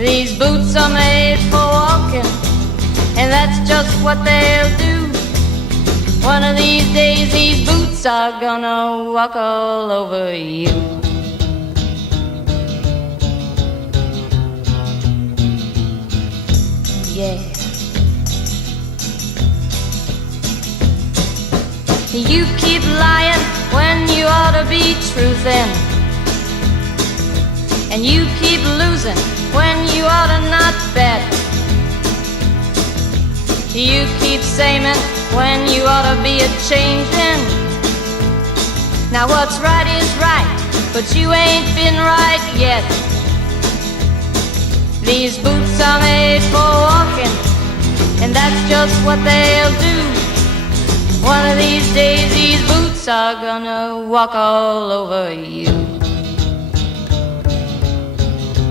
These boots are made for walking, and that's just what they'll do. One of these days these boots are gonna walk all over you. Yeah. You keep lying when you ought to be truthin', and you keep losing when you ought to not bet. You keep saying when you ought to be a-changin'. Now what's right is right, but you ain't been right yet. These boots are made for walking, and that's just what they'll do. One of these days these boots are gonna walk all over you.